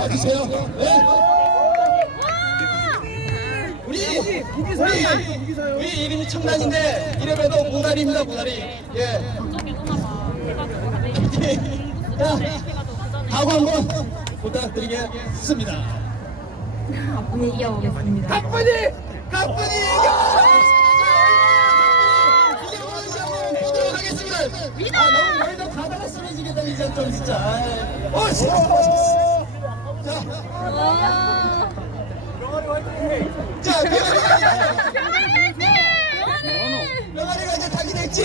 나와주세요. 네. 우리 이름이 청란인데 이름에도 모나리입니다. 모나리. 예. 자, 각오 한번 부탁드리겠습니다. 가뿐히 이겨보겠습니다. 가뿐히 보도록 하겠습니다. 너무 멀다 가다가 쓰러지겠다 이제 좀 진짜. 자, 병아리가 이제 타게 될지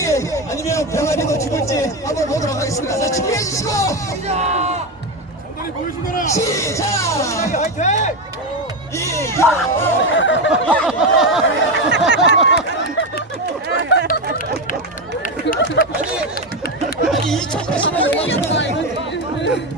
아니면 병아리도 죽을지 한번 보도록 하겠습니다. 자, 준비해 주시고 시작! 아니 2초 90분 넘었는데